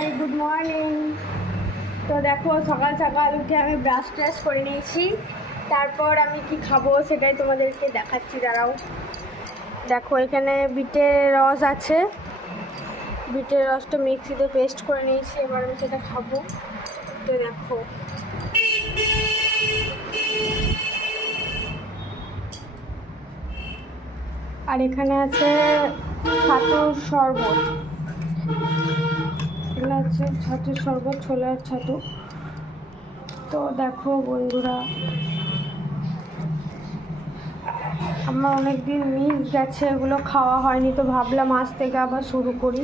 Hi good morning. তো দেখো সকাল সকাল উঠে আমি ব্রাশ ট্রাশ করে নিয়েছি। তারপর আমি কি খাবো সেটাই তোমাদেরকে দেখাচ্ছি, দাঁড়াও। দেখো এখানে বিটের রস আছে, বিটের রসটা মিক্সিতে পেস্ট করে নিয়েছি, এবার আমি সেটা খাবো। তো দেখো আর এখানে আছে ছাতুর শরবত, এগুলো আছে ছাতুর শরবত, ছোলার ছাতু। তো দেখো বন্ধুরা, আমার অনেক দিন মিস গেছে, এগুলো খাওয়া হয়নি, তো ভাবলাম আজ থেকে আবার শুরু করি।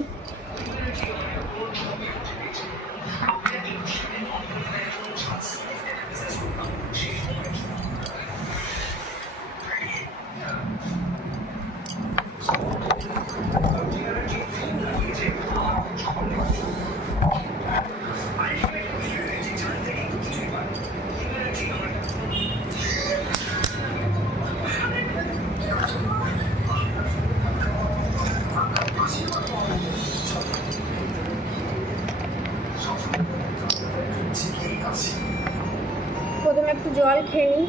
প্রথমে একটু জল খেয়ে নিই।